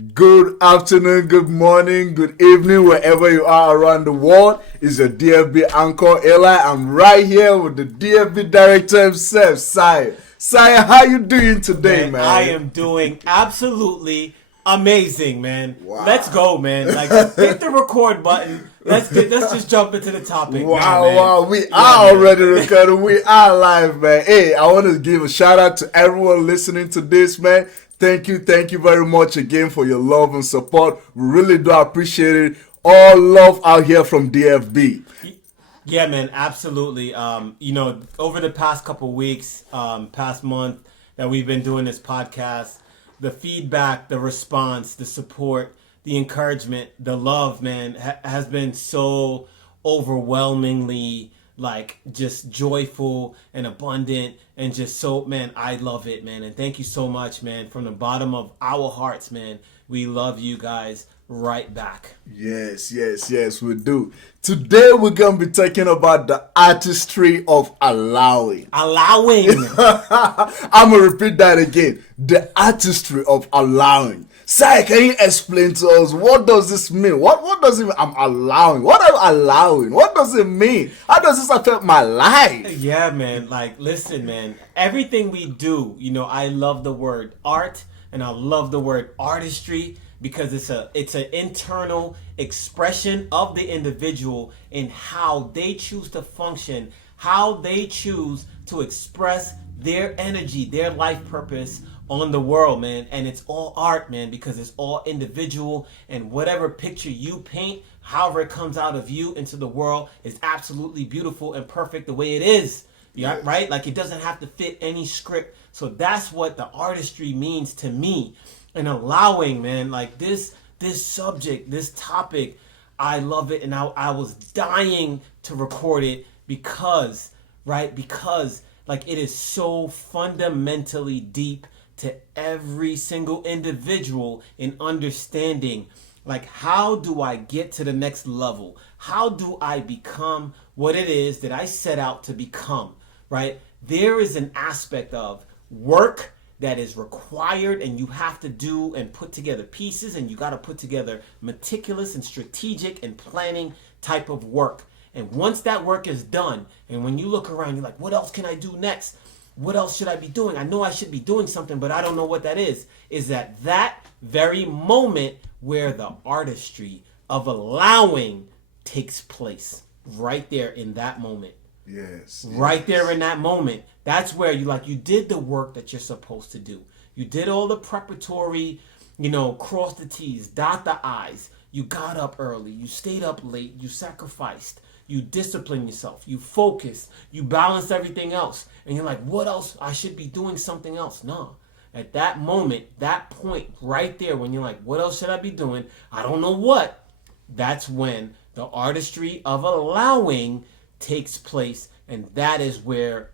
Good afternoon, good morning, good evening, wherever you are around the world. It's your DFB anchor, Eli. I'm right here with the DFB director himself, Sire. Sire, how you doing today, man? I am doing absolutely amazing, man. Wow. Let's go, man. Like, hit the record button. Let's just jump into the topic. Wow. We are already recording. We are live, man. Hey, I want to give a shout out to everyone listening to this, man. Thank you very much again for your love and support. We really do appreciate it. All love out here from DFB. Yeah, man, absolutely. Over the past couple weeks, past month that we've been doing this podcast, the feedback, the response, the support, the encouragement, the love, man, has been so overwhelmingly just joyful and abundant and just so, man, I love it, man. And thank you so much, man, from the bottom of our hearts, man. We love you guys right back. Yes, we do. Today we're going to be talking about the artistry of allowing. I'm going to repeat that again. The artistry of allowing. Sai, can you explain to us, what does this mean? What does it mean? I'm allowing. What am I allowing? What does it mean? How does this affect my life? Yeah, man. Listen, man. Everything we do, I love the word art and I love the word artistry because it's an internal expression of the individual in how they choose to function, how they choose to express their energy, their life purpose on the world, man. And it's all art, man, because it's all individual, and whatever picture you paint, however it comes out of you into the world, is absolutely beautiful and perfect the way it is. Yeah, right? Like, it doesn't have to fit any script. So that's what the artistry means to me. And allowing, man, like this subject, this topic, I love it. And I was dying to record it because it is so fundamentally deep to every single individual in understanding, how do I get to the next level? How do I become what it is that I set out to become, right? There is an aspect of work that is required, and you have to do and put together pieces, and you got to put together meticulous and strategic and planning type of work. And once that work is done, and when you look around, you're like, what else can I do next? What else should I be doing? I know I should be doing something, but I don't know what that is. Is that very moment where the artistry of allowing takes place. Right there in that moment. Yes. Right there in that moment. That's where you did the work that you're supposed to do. You did all the preparatory, cross the T's, dot the I's. You got up early. You stayed up late. You sacrificed. You discipline yourself. You focus. You balance everything else. And you're like, what else? I should be doing something else. No. At that moment, that point right there when you're like, what else should I be doing? I don't know what. That's when the artistry of allowing takes place. And that is where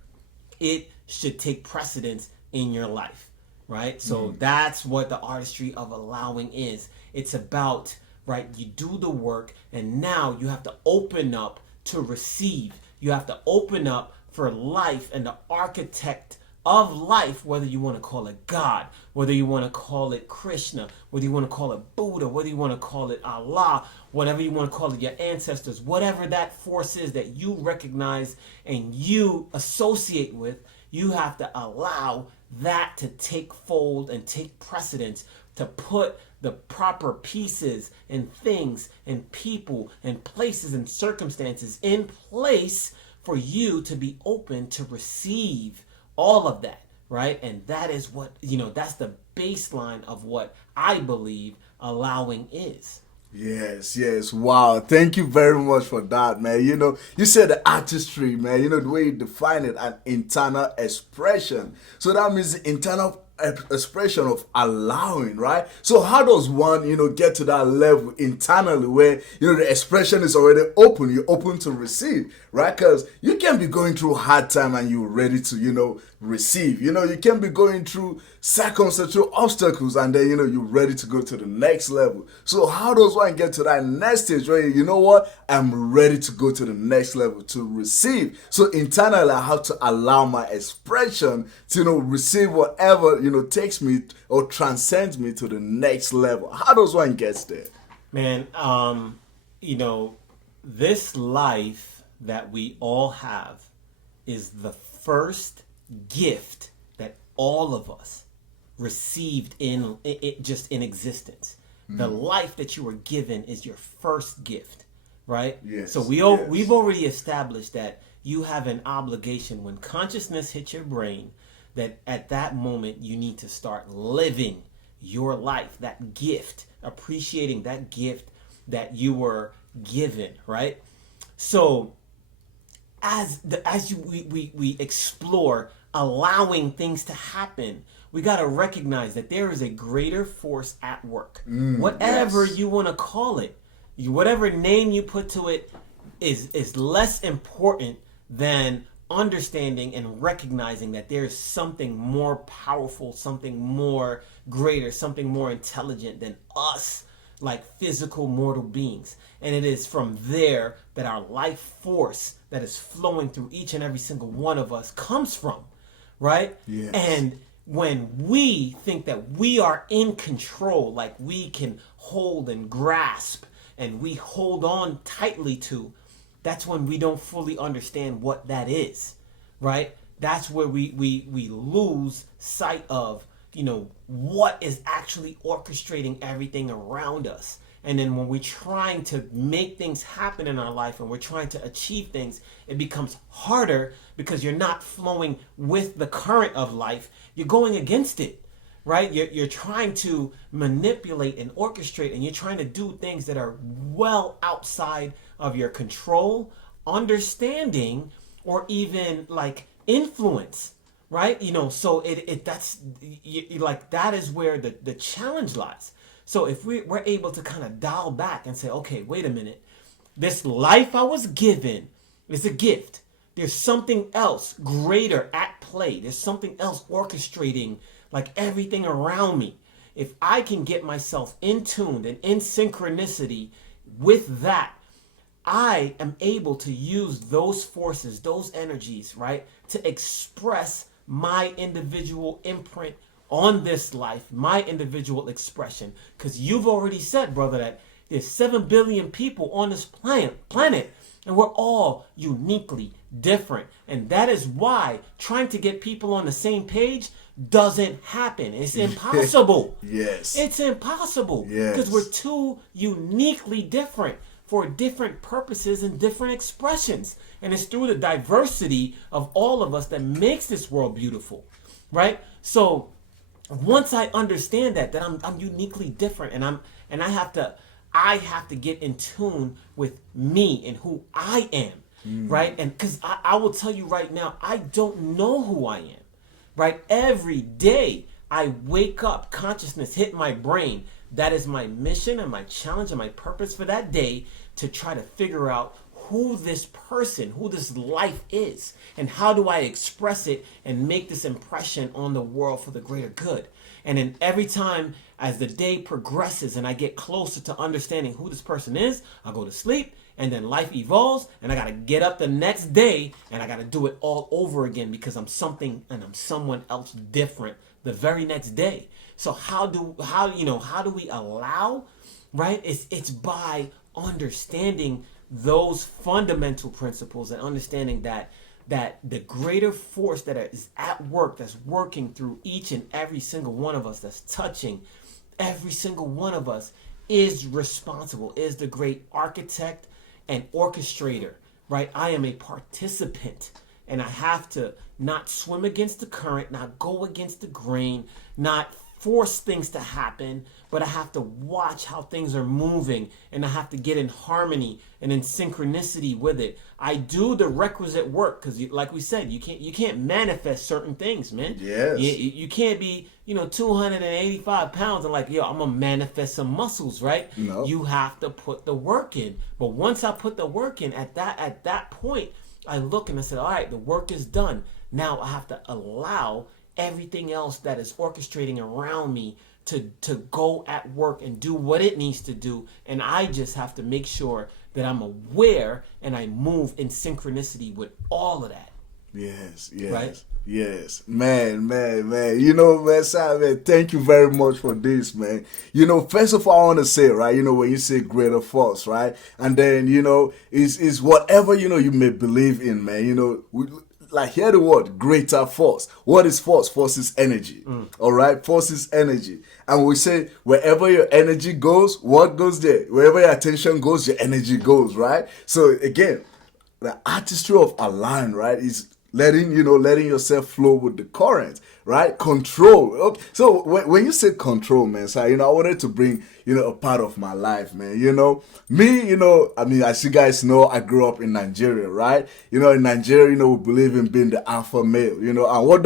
it should take precedence in your life. Right? So that's what the artistry of allowing is. It's about, right, you do the work and now you have to open up to receive. You have to open up for life and the architect of life, whether you want to call it God, whether you want to call it Krishna, whether you want to call it Buddha, whether you want to call it Allah, whatever you want to call it, your ancestors, whatever that force is that you recognize and you associate with, you have to allow that to take fold and take precedence, to put the proper pieces and things and people and places and circumstances in place for you to be open to receive all of that, right? And that is what, that's the baseline of what I believe allowing is. Yes. Wow. Thank you very much for that, man. You said the artistry, man. The way you define it, an internal expression. So that means the internal expression of allowing, right? So how does one, get to that level internally where, the expression is already open, you're open to receive, right? Because you can be going through hard time and you're ready to, receive. You can be going through circumstantial obstacles and then, you're ready to go to the next level. So how does one get to that next stage where, I'm ready to go to the next level to receive? So internally, I have to allow my expression to, receive whatever, takes me or transcends me to the next level? How does one get there? Man, this life that we all have is the first gift that all of us received in it just in existence. The life that you were given is your first gift, right? Yes. So we've already established that you have an obligation when consciousness hits your brain, that at that moment you need to start living your life, that gift, appreciating that gift that you were given, right? So we explore allowing things to happen, we got to recognize that there is a greater force at work. Whatever you want to call it, whatever name you put to it is less important than understanding and recognizing that there's something more powerful, something more greater, something more intelligent than us, like physical mortal beings. And it is from there that our life force that is flowing through each and every single one of us comes from, right? Yes. And when we think that we are in control, like we can hold and grasp and we hold on tightly to, that's when we don't fully understand what that is, right? That's where we lose sight of, what is actually orchestrating everything around us. And then when we're trying to make things happen in our life and we're trying to achieve things, it becomes harder because you're not flowing with the current of life. You're going against it, right? You're trying to manipulate and orchestrate, and you're trying to do things that are well outside of your control, understanding, or even like influence, right? So that is where the challenge lies. So if we're able to kind of dial back and say, okay, wait a minute, this life I was given is a gift. There's something else greater at play. There's something else orchestrating like everything around me. If I can get myself in tune and in synchronicity with that, I am able to use those forces, those energies, right, to express my individual imprint on this life, my individual expression. Because you've already said, brother, that there's 7 billion people on this planet, and we're all uniquely different. And that is why trying to get people on the same page doesn't happen. It's impossible. Yes. It's impossible. Yes. Because we're too uniquely different for different purposes and different expressions. And it's through the diversity of all of us that makes this world beautiful, right? So once I understand that I'm uniquely different, and I have to get in tune with me and who I am, right? And because I will tell you right now, I don't know who I am, right? Every day I wake up, consciousness hit my brain. That is my mission and my challenge and my purpose for that day, to try to figure out who this person, who this life is, and how do I express it and make this impression on the world for the greater good. And then every time as the day progresses and I get closer to understanding who this person is, I go to sleep, and then life evolves, and I got to get up the next day and I got to do it all over again, because I'm something and I'm someone else different the very next day. So how do we allow, right? It's by understanding those fundamental principles and understanding that the greater force that is at work, that's working through each and every single one of us, that's touching every single one of us, is responsible, is the great architect and orchestrator, right? I am a participant, and I have to not swim against the current, not go against the grain, not force things to happen, but I have to watch how things are moving, and I have to get in harmony and in synchronicity with it. I do the requisite work, because like we said, you can't manifest certain things, man. Yes. You can't be 285 pounds and like, I'm gonna manifest some muscles, right? No. You have to put the work in. But once I put the work in, at that point, I look and I said, all right, the work is done. Now I have to allow everything else that is orchestrating around me to go at work and do what it needs to do. And I just have to make sure that I'm aware and I move in synchronicity with all of that. Yes, yes. Right? Yes, man. You know, man, Sam, man, thank you very much for this, man. You know, first of all, I want to say, right, you know, when you say greater force, right, and then, you know, is whatever, you know, you may believe in, man, you know, like hear the word greater force. What is force? Force is energy. All right, force is energy, and we say wherever your energy goes, what goes there? Wherever your attention goes, your energy goes, right? So again, the artistry of allowing, right, is letting yourself flow with the current, right? Control. Okay. So when you say control, man, so you know, I wanted to bring, you know, a part of my life, man. You know, me, you know, I mean, as you guys know, I grew up in Nigeria, right? You know, in Nigeria, you know, we believe in being the alpha male, you know, and what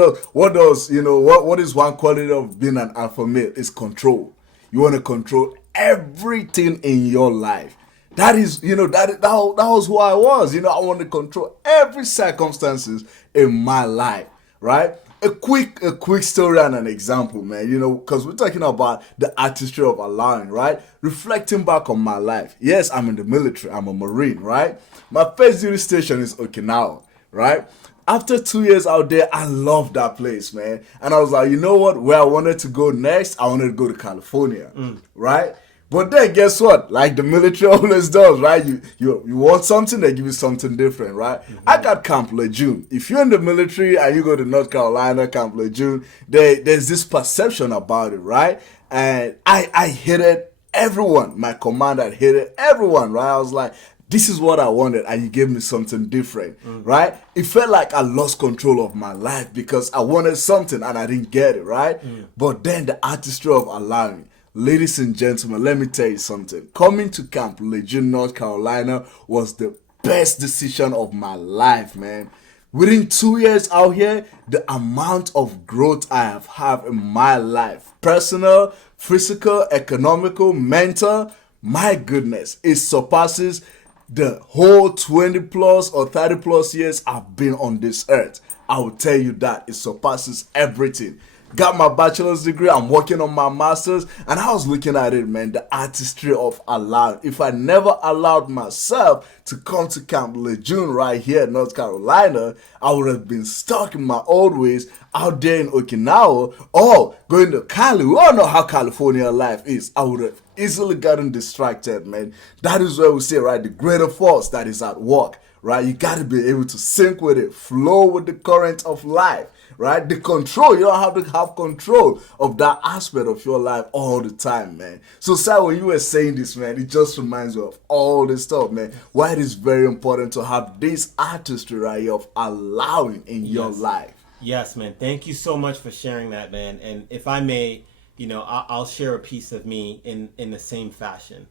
does, you know, what is one quality of being an alpha male? Is control. You want to control everything in your life. That is, you know, that was who I was. You know, I want to control every circumstances in my life, right? A quick story and an example, man. You know, because we're talking about the artistry of allowing, right? Reflecting back on my life. Yes, I'm in the military. I'm a Marine, right? My first duty station is Okinawa, right? After 2 years out there, I loved that place, man. And I was like, you know what? Where I wanted to go next, I wanted to go to California, right? But then guess what? Like the military always does, right? You want something, they give you something different, right? I got Camp Lejeune. If you're in the military and you go to North Carolina, Camp Lejeune, there's this perception about it, right? And I hated everyone. My commander hated everyone, right? I was like, this is what I wanted, and you gave me something different, right? It felt like I lost control of my life because I wanted something and I didn't get it, right? But then the artistry of allowing. Ladies and gentlemen, let me tell you something. Coming to Camp Lejeune, North Carolina was the best decision of my life, man. Within 2 years out here, the amount of growth I have had in my life, personal, physical, economical, mental, my goodness, it surpasses the whole 20 plus or 30 plus years I've been on this earth. I will tell you that it surpasses everything. Got my bachelor's degree, I'm working on my master's, and I was looking at it, man, the artistry of allowing. If I never allowed myself to come to Camp Lejeune right here in North Carolina, I would have been stuck in my old ways out there in Okinawa or going to Cali. We all know how California life is. I would have easily gotten distracted, man. That is where we say, right, the greater force that is at work, right? You got to be able to sync with it, flow with the current of life. Right? The control, you don't have to have control of that aspect of your life all the time, man. So, Sai, when you were saying this, man, it just reminds me of all this stuff, man. Why it is very important to have this artistry, right, of allowing in your life. Yes, man. Thank you so much for sharing that, man. And if I may, you know, I'll share a piece of me in the same fashion.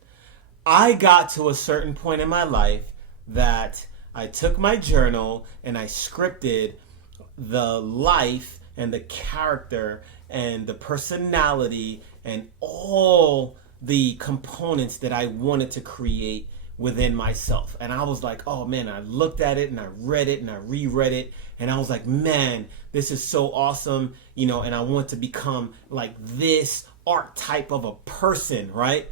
I got to a certain point in my life that I took my journal and I scripted the life and the character and the personality and all the components that I wanted to create within myself. And I was like, oh man, I looked at it and I read it and I reread it. And I was like, man, this is so awesome, you know, and I want to become like this archetype of a person, right?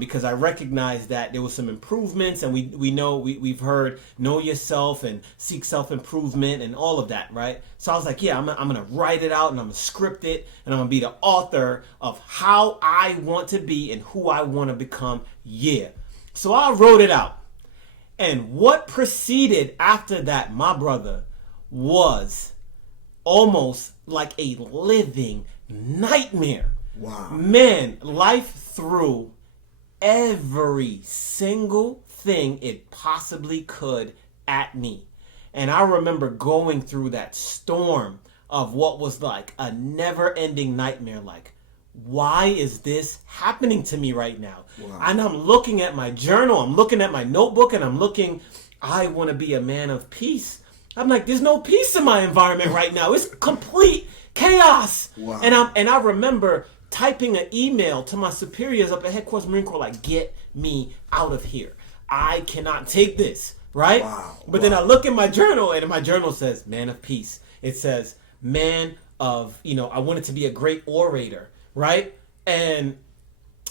Because I recognize that there was some improvements, and we know we've heard know yourself and seek self-improvement and all of that, right? So I was like, yeah, I'm gonna write it out and I'm gonna script it and I'm gonna be the author of how I want to be and who I want to become. Yeah. So I wrote it out, and what proceeded after that, my brother, was almost like a living nightmare. Wow. Man, life threw every single thing it possibly could at me. And I remember going through that storm of what was like a never-ending nightmare. Like, why is this happening to me right now? Wow. And I'm looking at my journal, I'm looking at my notebook, and I'm looking, I want to be a man of peace. I'm like, there's no peace in my environment right now. It's complete chaos. Wow. And I remember typing an email to my superiors up at Headquarters Marine Corps, like, get me out of here. I cannot take this, right? Wow. But then I look in my journal, and my journal says, man of peace. It says, man of, you know, I wanted to be a great orator, right? And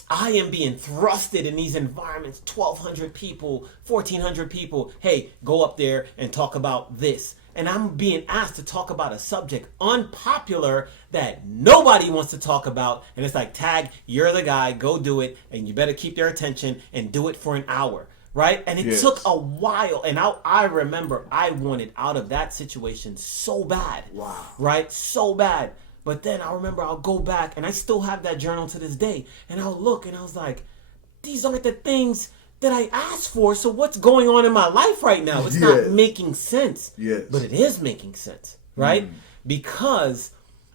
I am being thrusted in these environments, 1,200 people, 1,400 people. Hey, go up there and talk about this. And I'm being asked to talk about a subject unpopular that nobody wants to talk about. And it's like, Tag, you're the guy, go do it. And you better keep their attention and do it for an hour. Right? And it took a while. And I remember I wanted out of that situation so bad. Wow. Right? So bad. But then I remember I'll go back, and I still have that journal to this day, and I'll look, and I was like, these aren't the things that I asked for, so what's going on in my life right now? It's not making sense. Yes. But it is making sense, right? Because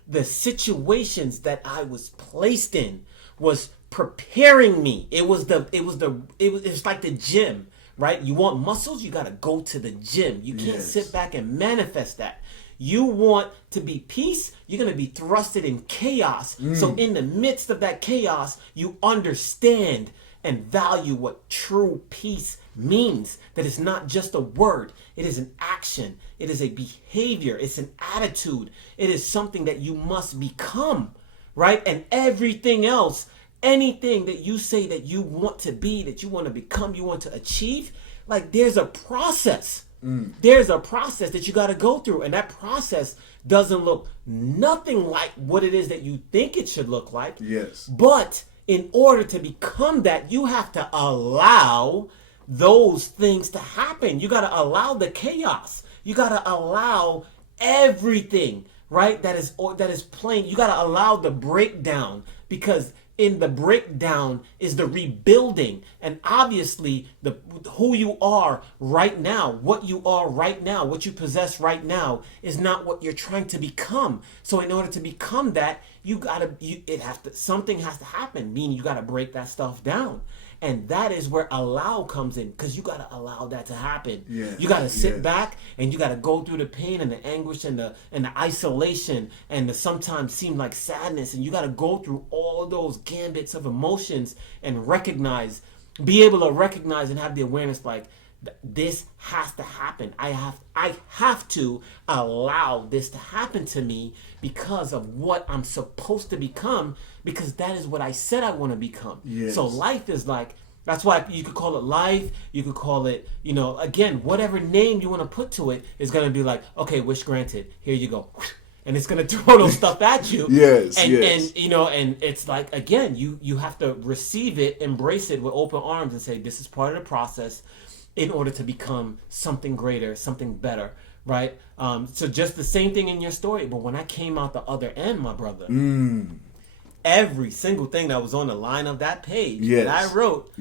the situations that I was placed in was preparing me. It's like the gym, right? You want muscles, you got to go to the gym. You can't sit back and manifest that. You want to be peace, you're going to be thrusted in chaos. So in the midst of that chaos, you understand and value what true peace means. That it's not just a word, it is an action, it is a behavior, it's an attitude, it is something that you must become, right? And everything else, anything that you say that you want to be, that you want to become, you want to achieve, like there's a process. There's a process that you got to go through, and that process doesn't look nothing like what it is that you think it should look like. Yes. But in order to become that, you have to allow those things to happen. You got to allow the chaos. You got to allow everything, right? That is playing. You got to allow the breakdown, because in the breakdown is the rebuilding. And obviously who you are right now, what you are right now, what you possess right now is not what you're trying to become. So in order to become that, something has to happen, meaning you got to break that stuff down. And that is where allow comes in, because you got to allow that to happen. You got to sit back, and you got to go through the pain and the anguish and the isolation and the sometimes seem like sadness. And you got to go through all those gambits of emotions and be able to recognize and have the awareness, like, this has to happen. I have to allow this to happen to me because of what I'm supposed to become, because that is what I said I want to become. So life is like, that's why you could call it life, you could call it, again, whatever name you want to put to it is going to be like, okay, wish granted, here you go. And it's going to throw those stuff at you. And it's like, again, you have to receive it, embrace it with open arms and say, this is part of the process in order to become something greater, something better, right? So just the same thing in your story. But when I came out the other end, my brother, every single thing that was on the line of that page that I wrote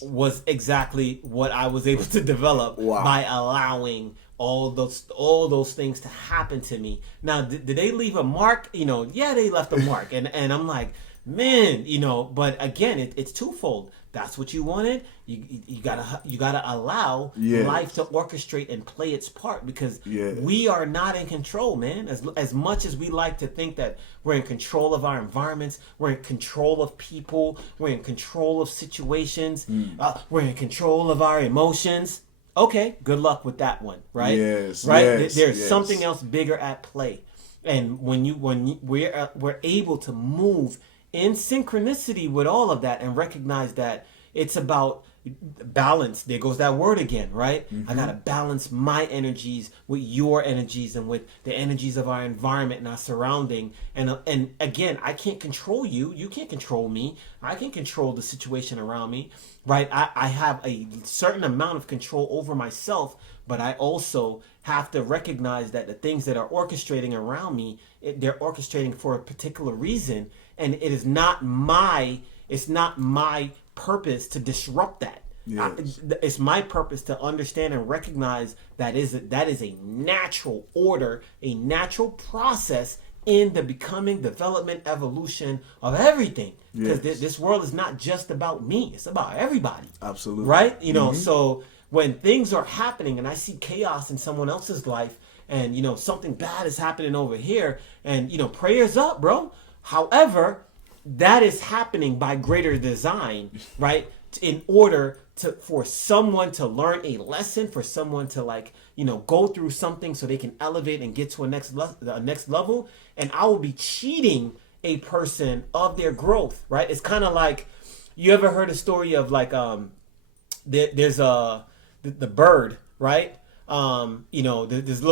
was exactly what I was able to develop by allowing all those things to happen to me. Now, did they leave a mark? Yeah, they left a mark. And I'm like, man, but again, it's twofold. That's what you wanted. You gotta allow life to orchestrate and play its part, because we are not in control, man. As much as we like to think that we're in control of our environments, we're in control of people, we're in control of situations, we're in control of our emotions. Okay, good luck with that one, right? There's something else bigger at play, and when we're able to move in synchronicity with all of that and recognize that it's about balance. There goes that word again, right? I got to balance my energies with your energies and with the energies of our environment and our surrounding. And again, I can't control you. You can't control me. I can control the situation around me, right? I have a certain amount of control over myself, but I also have to recognize that the things that are orchestrating around me, they're orchestrating for a particular reason. And it's not my purpose to disrupt that. It's my purpose to understand and recognize that is a natural order, a natural process in the becoming, development, evolution of everything. Because this world is not just about me; it's about everybody. Absolutely. Right? So when things are happening and I see chaos in someone else's life, and something bad is happening over here, and prayers up, bro. However, that is happening by greater design, right? In order for someone to learn a lesson, for someone to go through something so they can elevate and get to a next level. And I will be cheating a person of their growth, right? It's kind of like You ever heard a story of like there's the bird, right? There's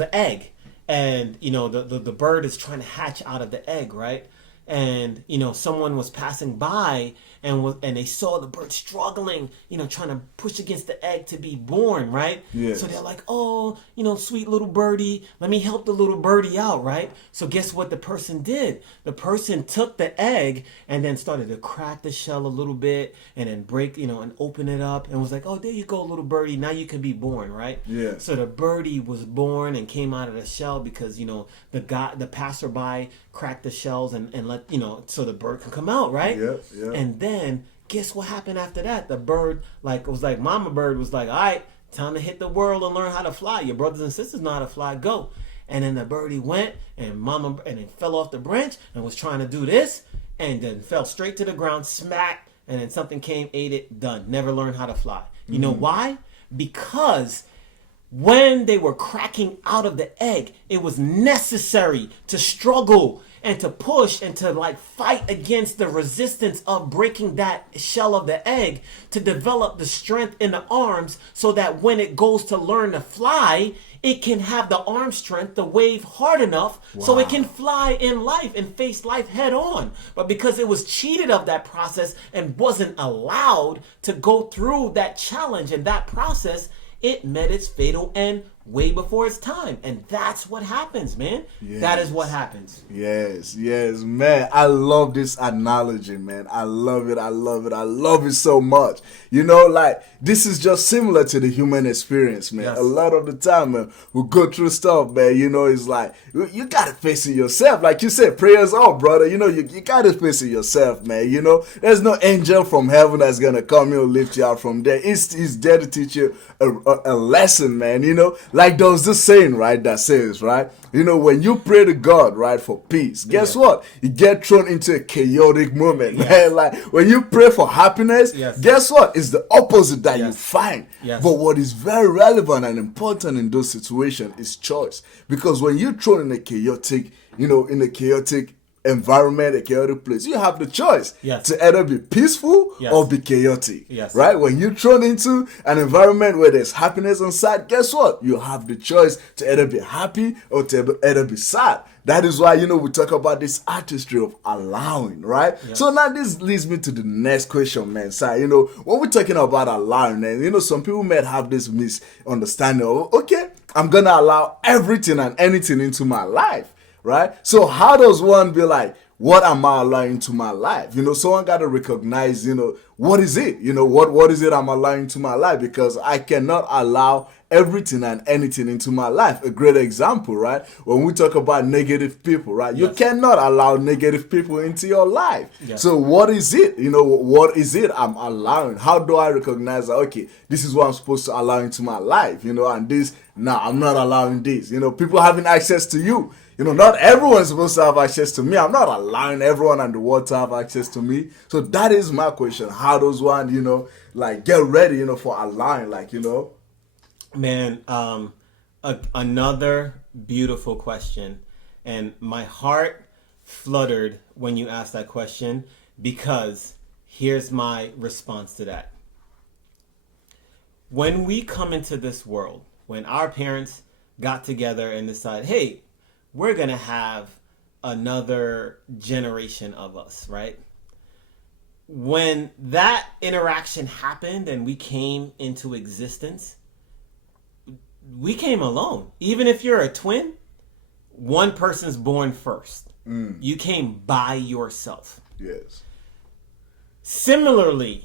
an egg, and the bird is trying to hatch out of the egg, right? And someone was passing by and they saw the bird struggling, trying to push against the egg to be born, right? Yes. So they're like, oh, sweet little birdie, let me help the little birdie out, right? So guess what the person did? The person took the egg and then started to crack the shell a little bit and then break, and open it up and was like, oh, there you go, little birdie, now you can be born, right? Yeah. So the birdie was born and came out of the shell because, the passerby cracked the shells and let, so the bird can come out, right? Yep, yep. And then guess what happened after that? The bird, mama bird was like, all right, time to hit the world and learn how to fly. Your brothers and sisters know how to fly, go. And then the birdie went and then fell off the branch and was trying to do this and then fell straight to the ground, smack, and then something came, ate it, done. Never learned how to fly. You know why? Because when they were cracking out of the egg, it was necessary to struggle and to push and to fight against the resistance of breaking that shell of the egg to develop the strength in the arms so that when it goes to learn to fly, it can have the arm strength to wave hard enough so it can fly in life and face life head on. But because it was cheated of that process and wasn't allowed to go through that challenge and that process, it met its fatal end way before its time. And that's what happens, man. Yes. That is what happens. Yes, man. I love this analogy, man. I love it so much. This is just similar to the human experience, man. Yes. A lot of the time, man, we go through stuff, man. It's like, you gotta face it yourself. Like you said, prayers up, brother. You gotta face it yourself, man. There's no angel from heaven that's gonna come and lift you out from there. It's there to teach you a lesson, man. Like there's this saying, right, that says, right, when you pray to God, right, for peace, guess what? You get thrown into a chaotic moment, man. Like when you pray for happiness, guess what? It's the opposite that you find. Yes. But what is very relevant and important in those situations is choice. Because when you're thrown in a chaotic, environment, a chaotic place, you have the choice to either be peaceful or be chaotic. Yes. Right? When you're thrown into an environment where there's happiness inside, guess what? You have the choice to either be happy or to either be sad. That is why, we talk about this artistry of allowing, right? Yeah. So now this leads me to the next question, man. So, when we're talking about allowing, and, some people might have this misunderstanding of, okay, I'm going to allow everything and anything into my life. Right? So how does one be like, what am I allowing into my life? Someone got to recognize, what is it? What is it I'm allowing into my life? Because I cannot allow everything and anything into my life. A great example, right? When we talk about negative people, right? You cannot allow negative people into your life. Yes. So what is it? What is it I'm allowing? How do I recognize that, okay, this is what I'm supposed to allow into my life, and this, no, I'm not allowing this. People having access to you. Not everyone's supposed to have access to me. I'm not allowing everyone in the world to have access to me. So that is my question. How does one, get ready, for allowing, Man, another beautiful question. And my heart fluttered when you asked that question because here's my response to that. When we come into this world, when our parents got together and decided, hey, we're going to have another generation of us, right? When that interaction happened and we came into existence, we came alone. Even if you're a twin, one person's born first. You came by yourself. Yes. Similarly,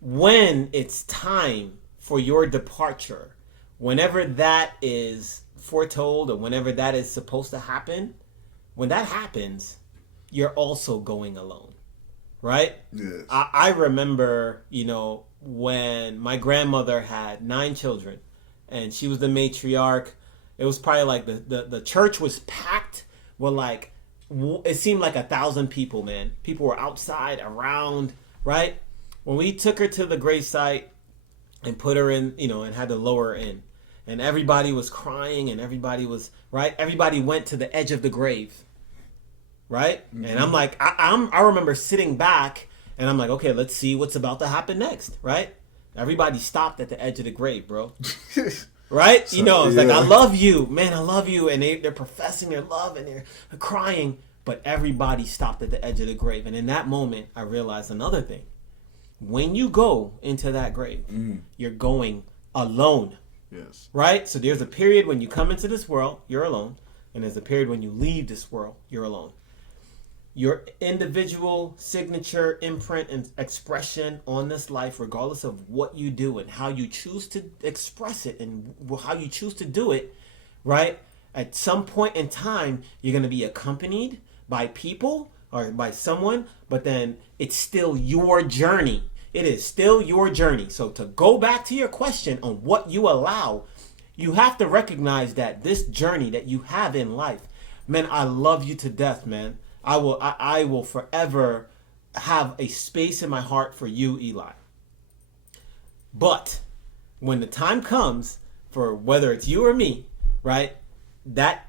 when it's time for your departure, whenever that is foretold or whenever that is supposed to happen, when that happens, you're also going alone, right? Yes. I remember, when my grandmother had 9 children and she was the matriarch. It was probably like the church was packed with it seemed like 1,000 people, man. People were outside, around, right? When we took her to the gravesite and put her in, and had to lower her in, and everybody was crying and everybody was, right? Everybody went to the edge of the grave, right? Mm-hmm. And I'm like, I remember sitting back And I'm like, okay, let's see what's about to happen next, right? Everybody stopped at the edge of the grave, bro. Right? So, You know, it's like, yeah. I love you. Man, I love you. And they're professing their love and they're crying. But everybody stopped at the edge of the grave. And in that moment, I realized another thing. When you go into that grave, you're going alone. Yes. Right? So there's a period when you come into this world, you're alone. And there's a period when you leave this world, you're alone. Your individual signature, imprint, and expression on this life, regardless of what you do and how you choose to express it and how you choose to do it, right? At some point in time, you're going to be accompanied by people or by someone, but then it's still your journey. It is still your journey. So to go back to your question on what you allow, you have to recognize that this journey that you have in life, man, I love you to death, man. I will forever have a space in my heart for you, Eli. But when the time comes for whether it's you or me, right? That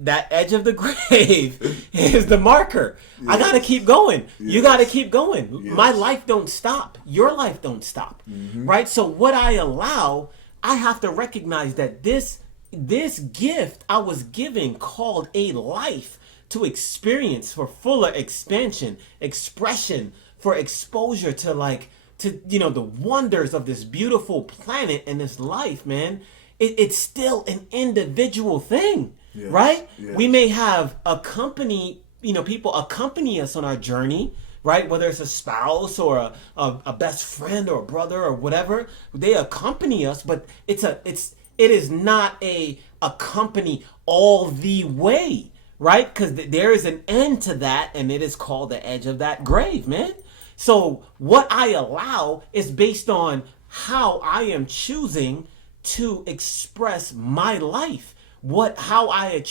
edge of the grave is the marker. Yes. I gotta keep going. Yes. You gotta keep going. Yes. My life don't stop. Your life don't stop. Right? So what I allow, I have to recognize that this gift I was given called a life to experience for fuller expansion, expression, for exposure to the wonders of this beautiful planet and this life, man. It's still an individual thing, yes, right? Yes. We may have people accompany us on our journey, right? Whether it's a spouse or a best friend or a brother or whatever, they accompany us, but it is not a accompany all the way. Right? Because there is an end to that, and it is called the edge of that grave, man. So what I allow is based on how I am choosing to express my life. How I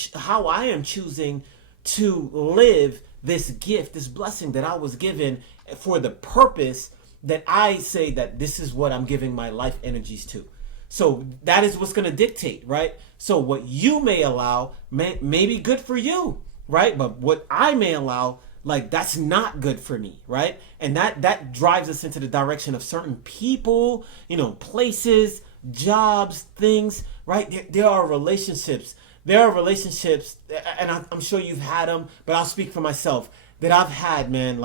am choosing to live this gift, this blessing that I was given for the purpose that I say that this is what I'm giving my life energies to. So that is what's going to dictate, right? So what you may allow may be good for you, right? But what I may allow, that's not good for me, right? And that drives us into the direction of certain people, places, jobs, things, right? There are relationships. And I'm sure you've had them, but I'll speak for myself, that I've had, man,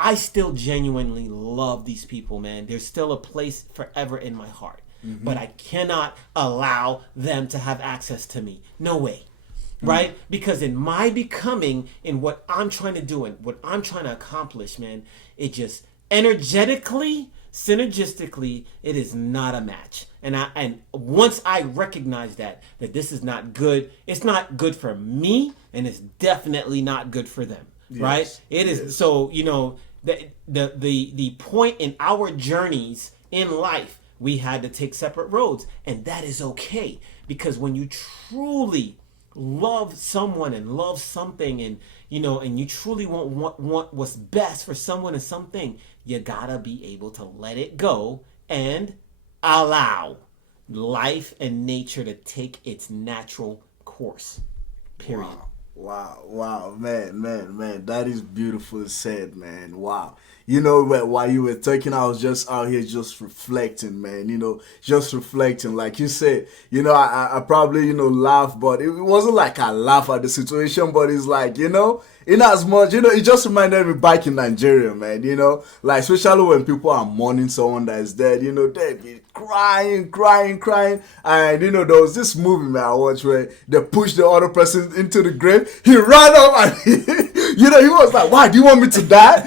I still genuinely love these people, man. There's still a place forever in my heart. But I cannot allow them to have access to me. No way. Right? Because in my becoming, in what I'm trying to do and what I'm trying to accomplish, man, it just energetically, synergistically, it is not a match. And once I recognize that this is not good, it's not good for me, and it's definitely not good for them. Yes. Right? It is. Yes. So, the point in our journeys in life, we had to take separate roads, and that is okay, because when you truly love someone and love something, and you truly want what's best for someone and something, you gotta be able to let it go and allow life and nature to take its natural course. Period. Wow, man, that is beautifully said, man. Wow. While you were talking, I was just out here just reflecting, man, just reflecting. Like you said, I probably, laugh, but it wasn't like I laugh at the situation, but it's like, in as much, it just reminded me back in Nigeria, man, especially when people are mourning someone that is dead, they'd be crying. And, there was this movie, man, I watched where they pushed the other person into the grave. He ran up and, he was like, why, do you want me to die?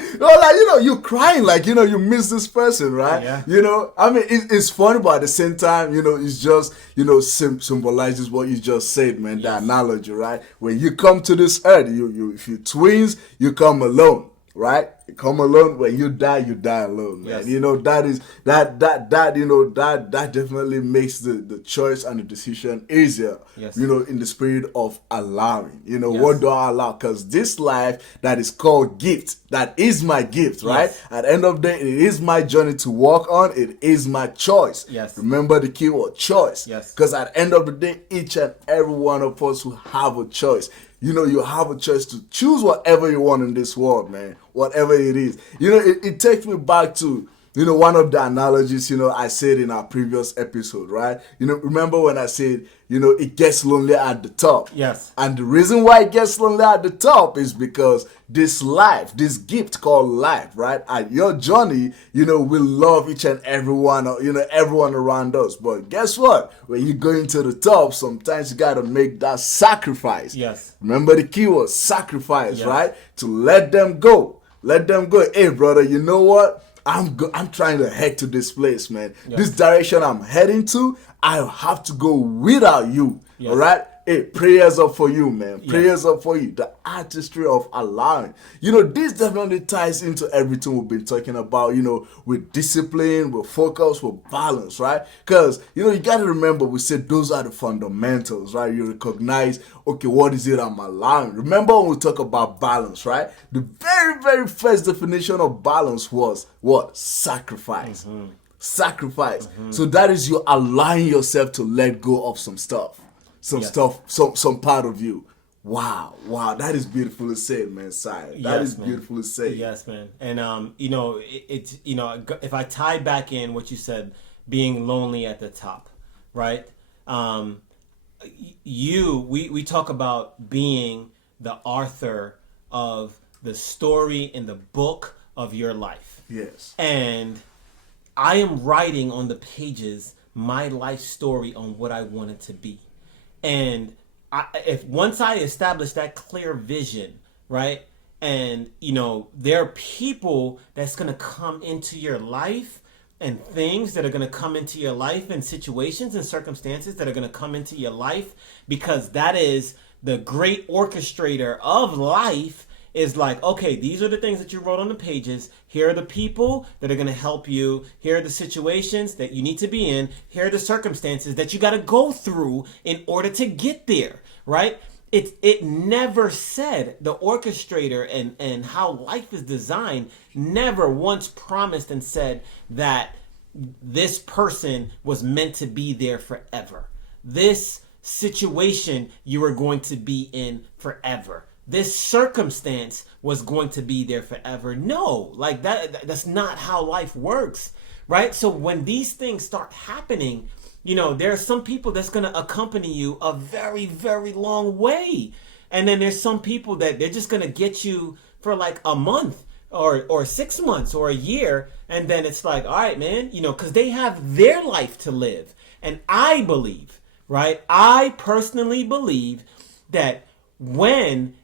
You're crying, you miss this person, right? Yeah. It's funny, but at the same time, it's just, symbolizes what you just said, man, yes. The analogy, right? When you come to this earth, if you twins, you come alone, right? You come alone. When you die alone, man. Yes. That definitely makes the choice and the decision easier. Yes. In the spirit of allowing. Yes. What do I allow? Because this life that is called gift, that is my gift, right? Yes. At the end of the day, it is my journey to walk on. It is my choice. Yes. Remember the keyword choice. Yes. Because at the end of the day, each and every one of us will have a choice. You have a choice to choose whatever you want in this world, man. Whatever it is. It takes me back to, one of the analogies, I said in our previous episode, right? Remember when I said, it gets lonely at the top. Yes. And the reason why it gets lonely at the top is because this life, this gift called life, right? At your journey, we love each and everyone, everyone around us. But guess what? When you go into the top, sometimes you got to make that sacrifice. Yes. Remember the keyword, sacrifice, Yes. right? To let them go. Let them go. Hey, brother, you know what? I'm trying to head to this place, man. Yes. This direction I'm heading to, I have to go without you. Yes. All right? Hey, prayers up for you, man. Yes. Prayers up for you. The artistry of allowing. This definitely ties into everything we've been talking about, with discipline, with focus, with balance, right? Because, you got to remember, we said those are the fundamentals, right? You recognize, okay, what is it I'm allowing? Remember when we talk about balance, right? The very, very first definition of balance was what? Sacrifice. Mm-hmm. Sacrifice. Mm-hmm. So that is you allowing yourself to let go of some stuff. Some part of you. Wow, that is beautifully said, man. That is beautifully said. Yes, man. And it's if I tie back in what you said, being lonely at the top, right? We talk about being the author of the story in the book of your life. Yes. And I am writing on the pages my life story on what I want it to be. And if once I establish that clear vision, right, and there are people that's gonna come into your life, and things that are gonna come into your life, and situations and circumstances that are gonna come into your life, because that is the great orchestrator of life. Is like, okay, these are the things that you wrote on the pages. Here are the people that are going to help you. Here are the situations that you need to be in. Here are the circumstances that you got to go through in order to get there, right? It never said, the orchestrator and how life is designed never once promised and said that this person was meant to be there forever. This situation you were going to be in forever. This circumstance was going to be there forever. No, like that's not how life works, right? So when these things start happening, there are some people that's going to accompany you a very, very long way. And then there's some people that they're just going to get you for like a month or 6 months or a year. And then it's like, all right, man, because they have their life to live. And I believe, right? I personally believe that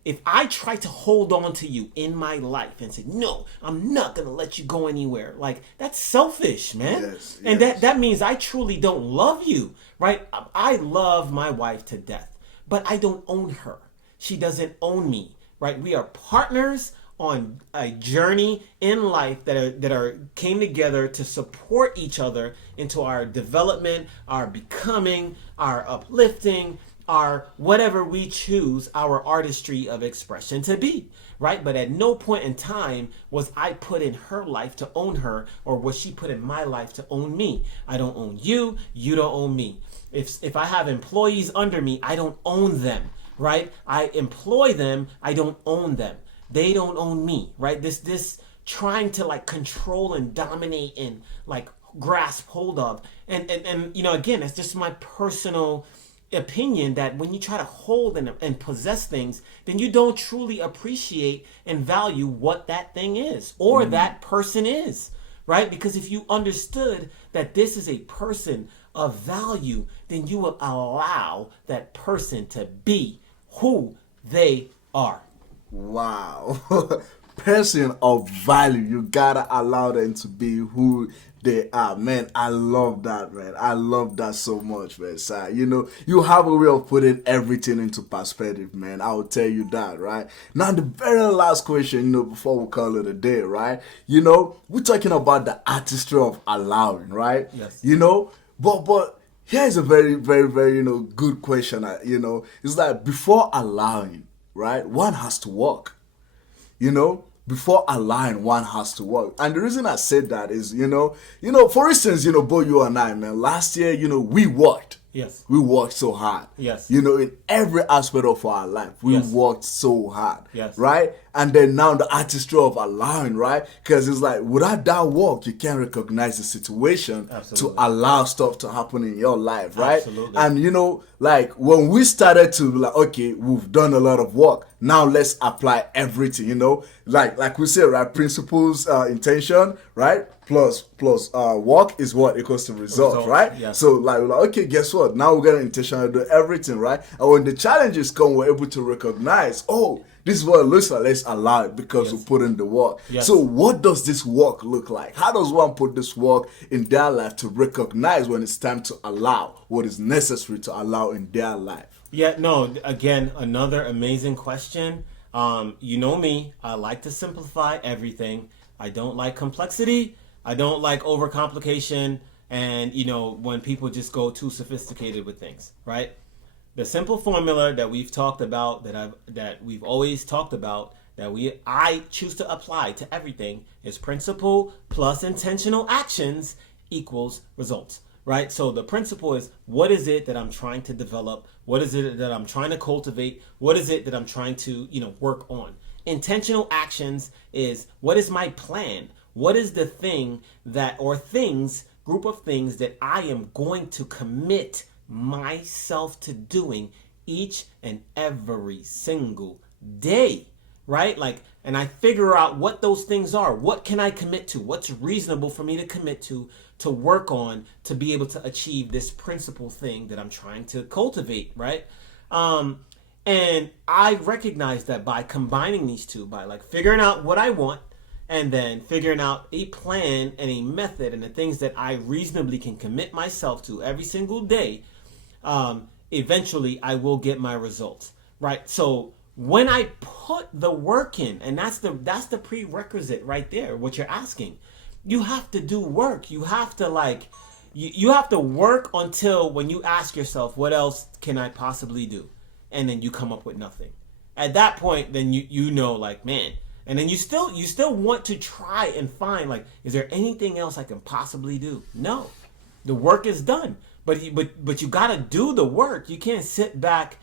if I try to hold on to you in my life and say, no, I'm not going to let you go anywhere, like, that's selfish, man. Yes, and that means I truly don't love you, right? I love my wife to death, but I don't own her. She doesn't own me, right? We are partners on a journey in life that came together to support each other into our development, our becoming, our uplifting, our whatever we choose our artistry of expression to be, right? But at no point in time was I put in her life to own her, or was she put in my life to own me. I don't own you, you don't own me. If I have employees under me, I don't own them, right? I employ them, I don't own them. They don't own me, right? This trying to like control and dominate and like grasp hold of. And again, it's just my personal opinion that when you try to hold and possess things, then you don't truly appreciate and value what that thing is or that person is, right? Because if you understood that this is a person of value, then you will allow that person to be who they are. Wow. Person of value, you gotta allow them to be who they are. Man, I love that, man. I love that so much, man. So, you have a way of putting everything into perspective, man. I will tell you that, right? Now, the very last question, before we call it a day, right? We're talking about the artistry of allowing, right? Yes. But here's a very, very, very, good question. It's like before allowing, right? One has to walk. Before allowing, one has to work. And the reason I said that is, for instance, both you and I, man, last year, we worked. Yes. We worked so hard. Yes. You know, in every aspect of our life, we Yes. worked so hard. Yes. Right? And then now the artistry of allowing, right? Because it's like, without that work, you can't recognize the situation Absolutely. to allow stuff to happen in your life, right? Absolutely. And you know, like when we started to like, okay, we've done a lot of work. Now let's apply everything, you know, like we say, right? Principles, intention, right? Plus work is what equals to results, right? Yes. So like, we're like, okay, guess what? Now we're gonna intentionally do everything, right? And when the challenges come, we're able to recognize, oh, this is what it looks like. Let's allow it because we put in the work. Yes. So what does this work look like? How does one put this work in their life to recognize when it's time to allow what is necessary to allow in their life? Yeah, no, again, another amazing question. You know me, I like to simplify everything. I don't like complexity. I don't like overcomplication. And, you know, when people just go too sophisticated with things, right? The simple formula that we've talked about, that we've always talked about, I choose to apply to everything is principle plus intentional actions equals results, right? So the principle is, what is it that I'm trying to develop? What is it that I'm trying to cultivate? What is it that I'm trying to, work on? Intentional actions is, what is my plan? What is the thing group of things that I am going to commit myself to doing each and every single day, right? Like, and I figure out what those things are. What can I commit to? What's reasonable for me to commit to work on, to be able to achieve this principal thing that I'm trying to cultivate, right? And I recognize that by combining these two, by like figuring out what I want and then figuring out a plan and a method and the things that I reasonably can commit myself to every single day, eventually I will get my results, right? So when I put the work in, and that's the prerequisite right there, what you're asking, you have to do work. You have to you have to work until when you ask yourself, what else can I possibly do? And then you come up with nothing. At that point, then you know, like, man, and then you still want to try and find, like, is there anything else I can possibly do? No, the work is done. But you gotta do the work. You can't sit back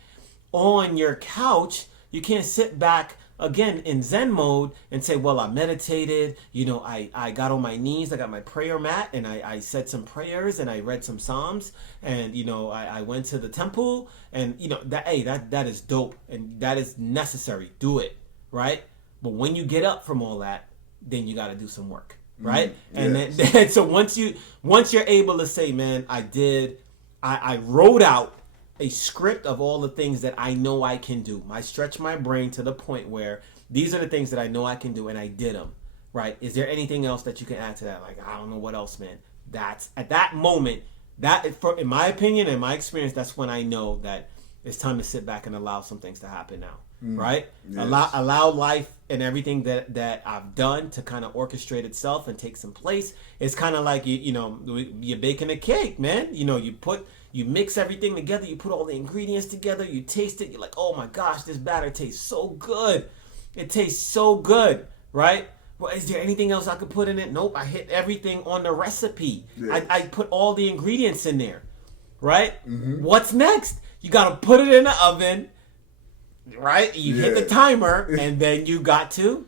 on your couch. You can't sit back again in Zen mode and say, well, I meditated. I got on my knees. I got my prayer mat and I said some prayers and I read some Psalms and I went to the temple and that is dope and that is necessary. Do it, right? But when you get up from all that, then you got to do some work, right? And then so once you're able to say, man, I wrote out a script of all the things that I know I can do. I stretch my brain to the point where these are the things that I know I can do and I did them, right? Is there anything else that you can add to that? Like, I don't know what else, man. That's at that moment, in my opinion and my experience, that's when I know that it's time to sit back and allow some things to happen now. Right? Yes. Allow life and everything that I've done to kind of orchestrate itself and take some place. It's kind of like you're baking a cake, man. You mix everything together, you put all the ingredients together, you taste it, you're like, oh my gosh, this batter tastes so good. It tastes so good, right? Well, is there anything else I could put in it? Nope, I hit everything on the recipe. Yes. I put all the ingredients in there, right? Mm-hmm. What's next? You got to put it in the oven. Right? You hit the timer and then you got to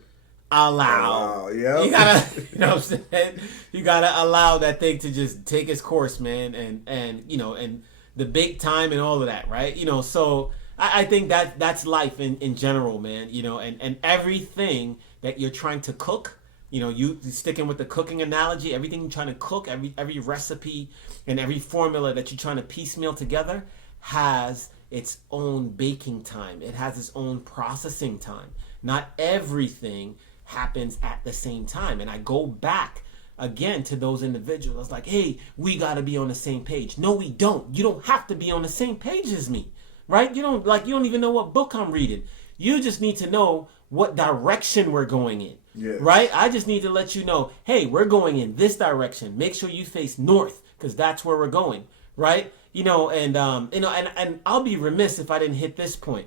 allow. Yeah. You gotta, what I'm saying? You gotta allow that thing to just take its course, man, and and the bake time and all of that, right? So I think that's life in general, man. And everything that you're trying to cook, you sticking with the cooking analogy, everything you're trying to cook, every recipe and every formula that you're trying to piecemeal together has its own baking time. It has its own processing time. Not everything happens at the same time. And I go back again to those individuals like, hey, we got to be on the same page. No, we don't. You don't have to be on the same page as me, right? You don't even know what book I'm reading. You just need to know what direction we're going in, right? I just need to let you know, hey, we're going in this direction. Make sure you face north because that's where we're going, right? And I'll be remiss if I didn't hit this point.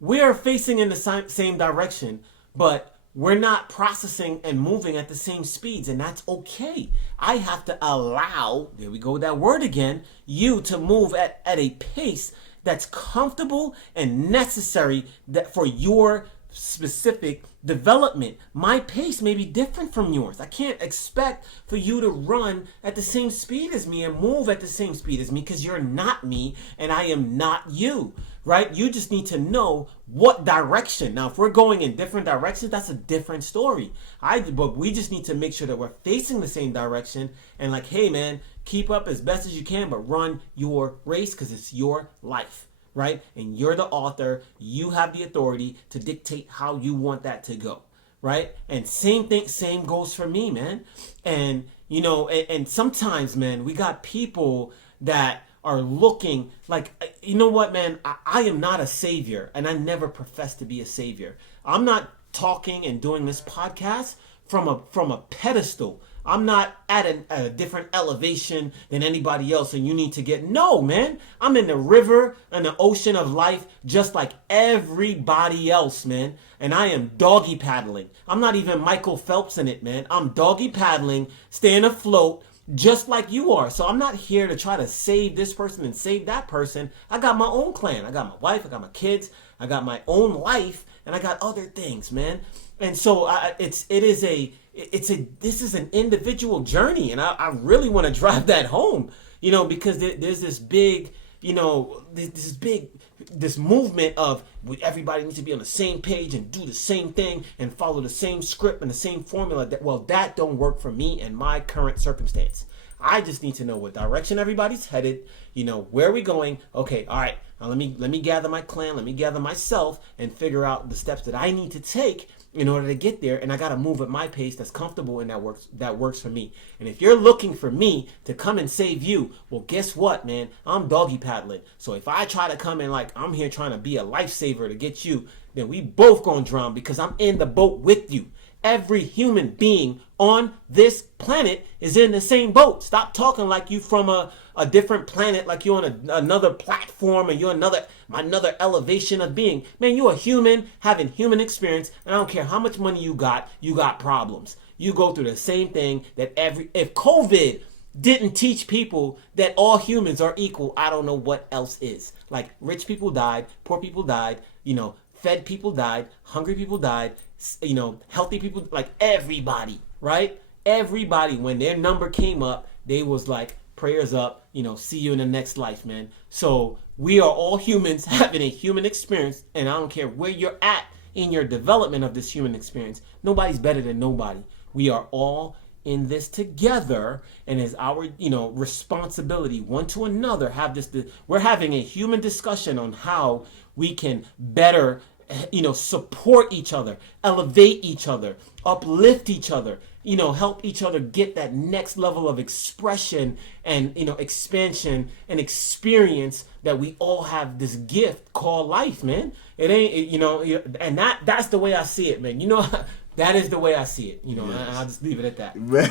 We are facing in the same direction, but we're not processing and moving at the same speeds, and that's okay. I have to allow, there we go with that word again, you to move at a pace that's comfortable and necessary that for your specific development. My pace may be different from yours. I can't expect for you to run at the same speed as me and move at the same speed as me, because you're not me and I am not you, right? You just need to know what direction. Now, if we're going in different directions, that's a different story. But we just need to make sure that we're facing the same direction and like, hey man, keep up as best as you can, but run your race because it's your life. Right? And you're the author. You have the authority to dictate how you want that to go. Right? And same goes for me, man. And, you know, and sometimes, man, we got people that are looking like, you know what, man, I am not a savior, and I never profess to be a savior. I'm not talking and doing this podcast from a pedestal. I'm not at a different elevation than anybody else, and you need to get... No, man. I'm in the river and the ocean of life just like everybody else, man. And I am doggy paddling. I'm not even Michael Phelps in it, man. I'm doggy paddling, staying afloat, just like you are. So I'm not here to try to save this person and save that person. I got my own clan. I got my wife. I got my kids. I got my own life, and I got other things, man. And so this is an individual journey, and I really want to drive that home, you know, because there's this big, you know, this movement of everybody needs to be on the same page and do the same thing and follow the same script and the same formula. That don't work for me and my current circumstance. I just need to know what direction everybody's headed, you know, where are we going? Okay, all right, now let me gather my clan, let me gather myself and figure out the steps that I need to take in order to get there, and I got to move at my pace that's comfortable and that works for me. And if you're looking for me to come and save you, well, guess what, man? I'm doggy paddling. So if I try to come in like I'm here trying to be a lifesaver to get you, then we both gonna drown because I'm in the boat with you. Every human being on this planet is in the same boat. Stop talking like you from a different planet, like you're on another platform and you're another elevation of being. Man, you're a human having human experience, and I don't care how much money you got problems. You go through the same thing that if COVID didn't teach people that all humans are equal, I don't know what else is. Like, rich people died, poor people died, you know, fed people died, hungry people died, you know, healthy people, like everybody, right? Everybody, when their number came up, they was like, prayers up, you know, see you in the next life, man. So we are all humans having a human experience, and I don't care where you're at in your development of this human experience. Nobody's better than nobody. We are all in this together, and it's our, you know, responsibility one to another. We're having a human discussion on how we can better, you know, support each other, elevate each other, uplift each other, you know, help each other get that next level of expression and, you know, expansion and experience that we all have this gift called life, man. It ain't, you know, and that's the way I see it, man. You know, that is the way I see it, you know, yes. I'll just leave it at that. Man.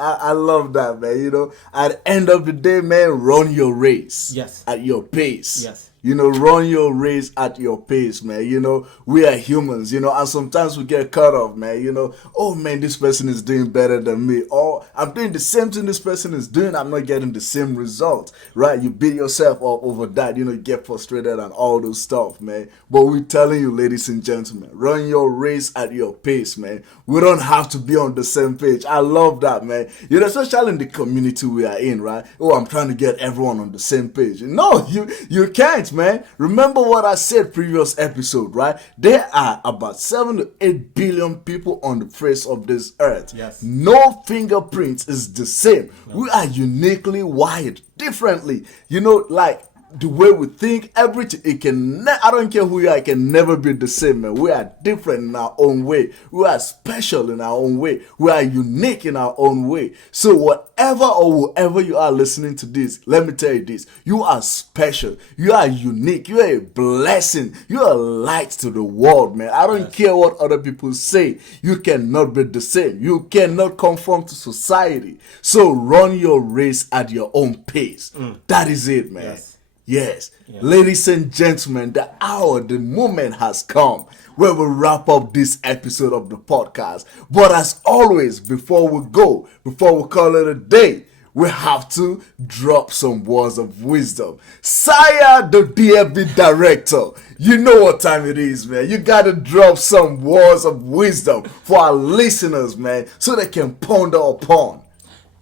I love that, man. You know, at the end of the day, man, run your race. Yes. At your pace. Yes. You know, run your race at your pace, man. You know, we are humans, you know, and sometimes we get cut off, man. You know, oh, man, this person is doing better than me. Or I'm doing the same thing this person is doing. I'm not getting the same result, right? You beat yourself up over that. You know, you get frustrated and all those stuff, man. But we're telling you, ladies and gentlemen, run your race at your pace, man. We don't have to be on the same page. I love that, man. You know, especially in the community we are in, right? Oh, I'm trying to get everyone on the same page. No, you can't, man. Remember what I said previous episode, right? There are about 7 to 8 billion people on the face of this earth. Yes. No fingerprints is the same. No. We are uniquely wired differently. You know, like the way we think, everything, I don't care who you are, it can never be the same, man. We are different in our own way. We are special in our own way. We are unique in our own way. So whatever or whoever you are listening to this, let me tell you this. You are special. You are unique. You are a blessing. You are a light to the world, man. I don't care what other people say. You cannot be the same. You cannot conform to society. So run your race at your own pace. That is it, man. Yes. Yeah. Ladies and gentlemen, the hour, the moment has come. where we wrap up this episode of the podcast. But as always, before we go, before we call it a day, we have to drop some words of wisdom. Saya, the DFB director, you know what time it is, man. You gotta drop some words of wisdom for our listeners, man, so they can ponder upon.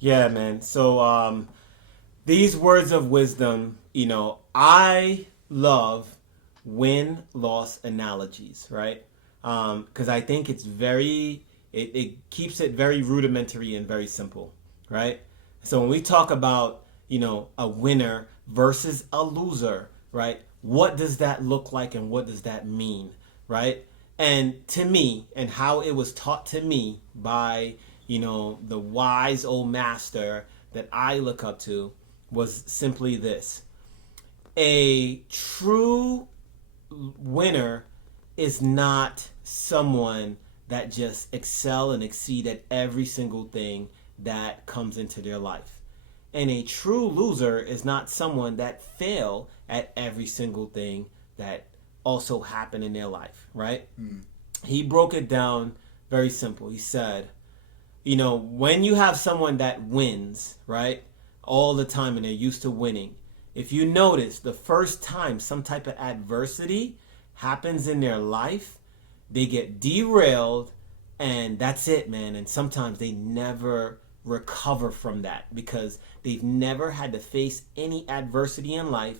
Yeah, man. So these words of wisdom, I love win-loss analogies, right? Because I think it keeps it very rudimentary and very simple, right? So when we talk about, a winner versus a loser, right? What does that look like and what does that mean, right? And to me, and how it was taught to me by, the wise old master that I look up to was simply this. A true winner is not someone that just excel and exceed at every single thing that comes into their life. And a true loser is not someone that fail at every single thing that also happened in their life, right? He broke it down very simple. He said, when you have someone that wins, right, all the time and they're used to winning, if you notice the first time some type of adversity happens in their life, they get derailed and that's it, man. And sometimes they never recover from that because they've never had to face any adversity in life.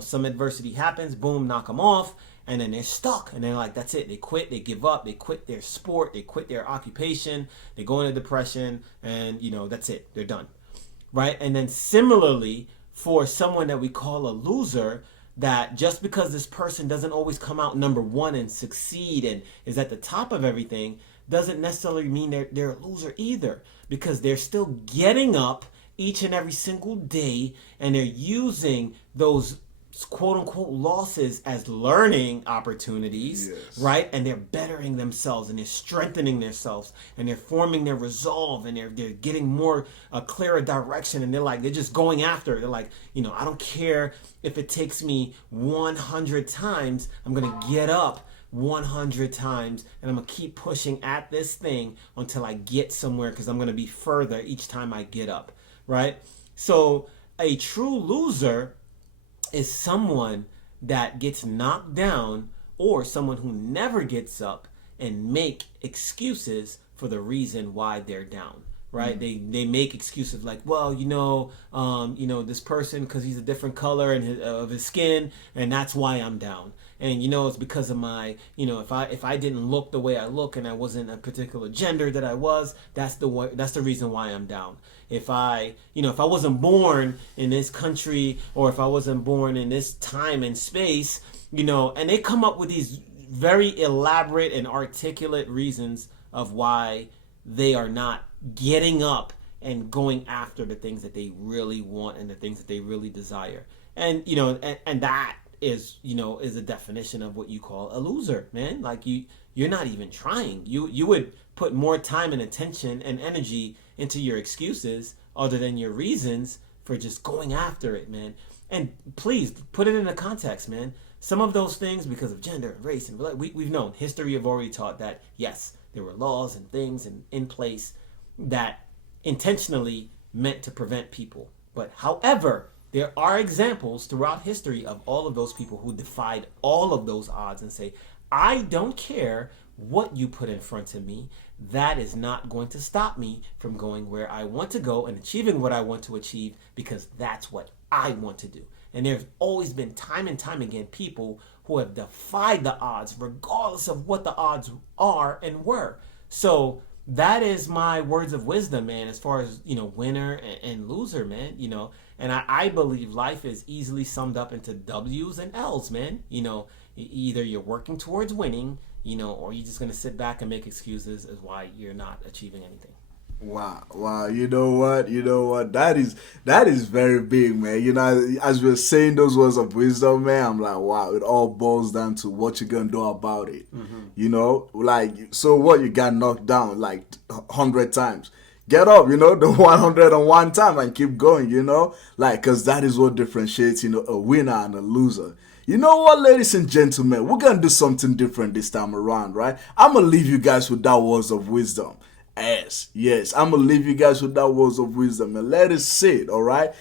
Some adversity happens, boom, knock them off, and then they're stuck. And they're like, that's it. They quit, they give up, they quit their sport, they quit their occupation, they go into depression, and, that's it. They're done, right? And then similarly, for someone that we call a loser, that just because this person doesn't always come out number one and succeed and is at the top of everything, doesn't necessarily mean they're a loser either, because they're still getting up each and every single day and they're using those quote unquote losses as learning opportunities, yes, right? And they're bettering themselves and they're strengthening themselves and they're forming their resolve and they're getting more a clearer direction, and they're just going after it. They're like, I don't care if it takes me 100 times, I'm gonna get up 100 times and I'm gonna keep pushing at this thing until I get somewhere, because I'm gonna be further each time I get up, right? So a true loser is someone that gets knocked down, or someone who never gets up and make excuses for the reason why they're down, right? They make excuses like, well, this person, because he's a different color and of his skin, and that's why I'm down. And it's because of my, if I didn't look the way I look and I wasn't a particular gender that I was, that's the reason why I'm down. If I wasn't born in this country, or if I wasn't born in this time and space, and they come up with these very elaborate and articulate reasons of why they are not getting up and going after the things that they really want and the things that they really desire. And and that is a definition of what you call a loser, man. Like you're not even trying. You would put more time and attention and energy into your excuses other than your reasons for just going after it, man. And please put it in a context, man. Some of those things, because of gender and race and we've known, history have already taught that yes, there were laws and things in place that intentionally meant to prevent people. But however, there are examples throughout history of all of those people who defied all of those odds and say, I don't care what you put in front of me. That is not going to stop me from going where I want to go and achieving what I want to achieve, because that's what I want to do. And there's always been time and time again people who have defied the odds regardless of what the odds are and were. So that is my words of wisdom, man, as far as, winner and loser, man, and I believe life is easily summed up into W's and L's, man. Either you're working towards winning, or you're just going to sit back and make excuses as why you're not achieving anything. Wow. You know what? That is very big, man. As we're saying those words of wisdom, man, I'm like, wow, it all boils down to what you're going to do about it. So what, you got knocked down like 100 times. Get up, the 101 time and keep going, because that is what differentiates, a winner and a loser. You know what, ladies and gentlemen, we're gonna do something different this time around, right? I'm gonna leave you guys with that words of wisdom. Yes, I'm gonna leave you guys with that words of wisdom and let it sit, all right?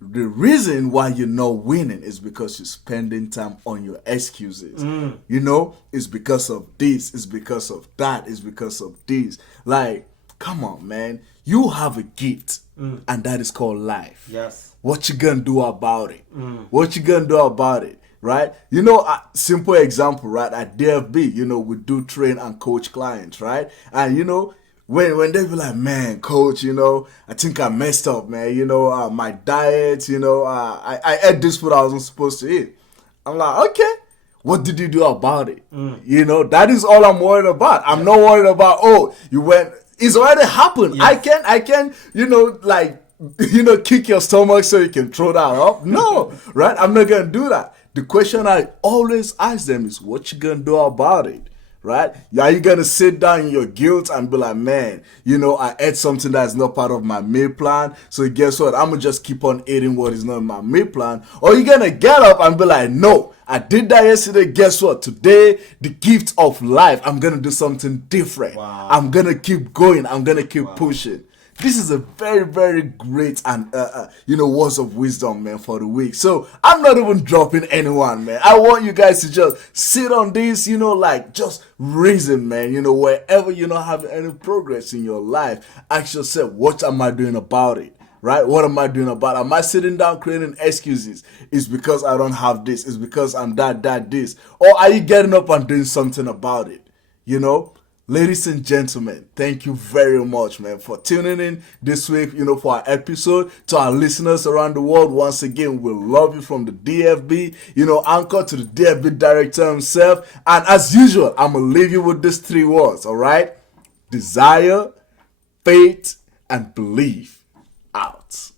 The reason why you're not winning is because you're spending time on your excuses. You know, it's because of this, it's because of that, it's because of this. Like, come on, man. You have a gift, and that is called life. Yes. What you gonna do about it? What you gonna do about it? Right? You know, a simple example, right? At DFB, you know, we do train and coach clients, right? And you know, when they be like, man, coach, you know, I think I messed up, man. You know, my diet, you know, I ate this food I wasn't supposed to eat. I'm like, okay, what did you do about it? You know, that is all I'm worried about. I'm not worried about, oh, you went, it's already happened. Yes. I can, you know, like, you know, kick your stomach so you can throw that up. No, right? I'm not gonna do that. The question I always ask them is, what you gonna do about it? Right? Are you gonna sit down in your guilt and be like, man, you know, I ate something that's not part of my meal plan, so guess what? I'm gonna just keep on eating what is not in my meal plan. Or you gonna get up and be like, no, I did that yesterday. Guess what? Today, the gift of life, I'm gonna do something different. Wow. I'm gonna keep going. I'm gonna keep pushing. This is a very, very great and you know, words of wisdom, man, for the week. So I'm not even dropping anyone, man. I want you guys to just sit on this, you know, like just reason, man. You know, wherever you're not having any progress in your life, ask yourself, what am I doing about it? Right? What am I doing about it? Am I sitting down creating excuses? It's because I don't have this. It's because I'm this. Or are you getting up and doing something about it? You know? Ladies and gentlemen, thank you very much, man, for tuning in this week, you know, for our episode. To our listeners around the world, once again, we love you from the DFB, you know, anchor to the DFB director himself. And as usual, I'm going to leave you with these 3 words, all right? Desire, faith, and belief. Out.